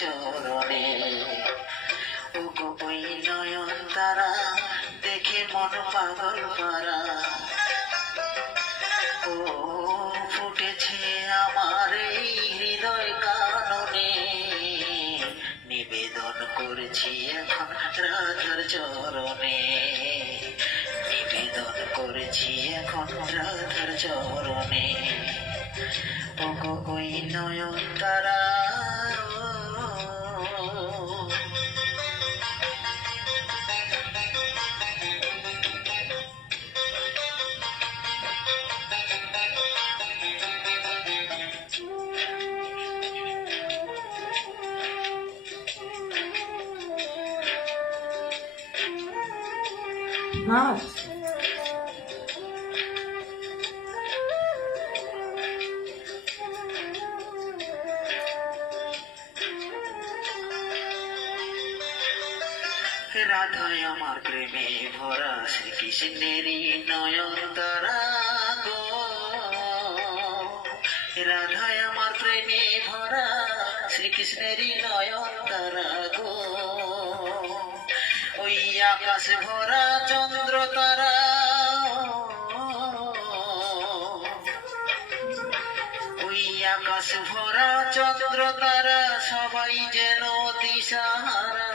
চরণে। ওগো ওই নয়ন তারা দেখে মন পাগল পারা, ও ফুটেছে আমার এই হৃদয় কাননে। নিবেদন করেছি এখন রাধার চরণে, নিবেদন করেছি এখন রাধার চরণে। ওগো ওই নয়ন তারা, রাধায় আমার প্রেমে ভরা শ্রীকৃষ্ণেরই নয়ন তারা গো। রাধায় আমার প্রেমে ভরা শ্রীকৃষ্ণেরই নয়ন তারা গো। ওই আকাশ ভরা চন্দ্র তারা, ওই আকাশ ভরা চন্দ্র তারা সবাই যেন দিশাহারা।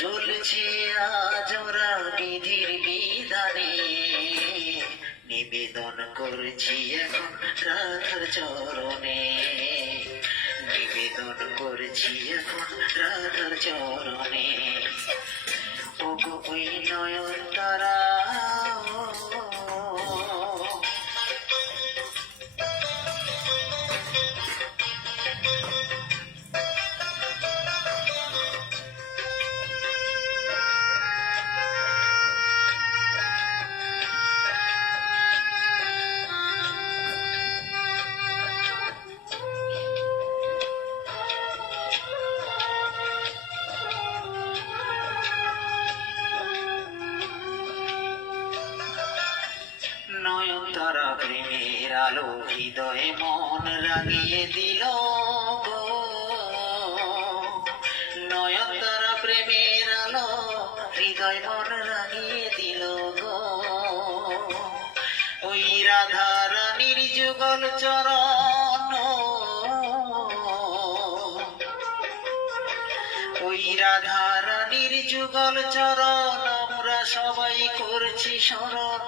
জ্বলছে আজ ওরা বিধির বিধানে, নিবেদন করছি এখন রাধার চরণে, নিবেদন করছি এখন রাধার চরণে। ওগো ওই নয়ন তারা, নয়ন তারা প্রেমের আলো হৃদয়ে মন রাঙিয়ে দিল গো। নয়ন তারা প্রেমের আলো হৃদয় মন রাঙিয়ে দিল গো। ওই রাধা রানীর যুগল চরণ, ওই রাধা রানীর যুগল চরণ আমরা সবাই করছি স্মরণ।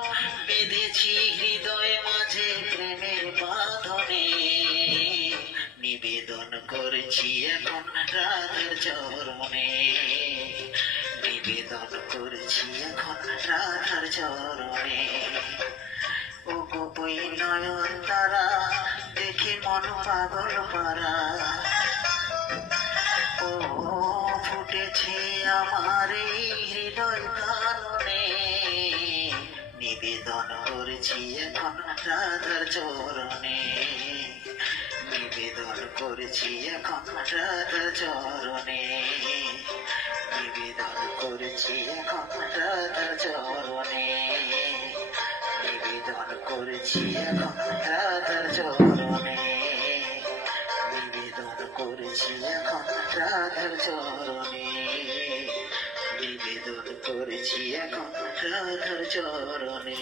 বেঁধেছি হৃদয় মাঝে প্রেমের বাঁধনে, নিবেদন করেছি এখন রাধার চরণে, নিবেদন করেছি এখন রাধার চরণে। ওগো ওই নয়ন তারা দেখে মন পাগল পারা, ও ফুটেছে আমার এই হৃদয় কাননে। নিবেদন করেছি এখন রাধার চরণে, নিবেদন করেছি এখন রাধার চরণে, নিবেদন করেছি এখন রাধার চরণে, নিবেদন করেছি এখন রাধার চরণে, নিবেদন করেছি এখন রাধার চরণে, নিবেদন করেছি এখন রাধার চরণে।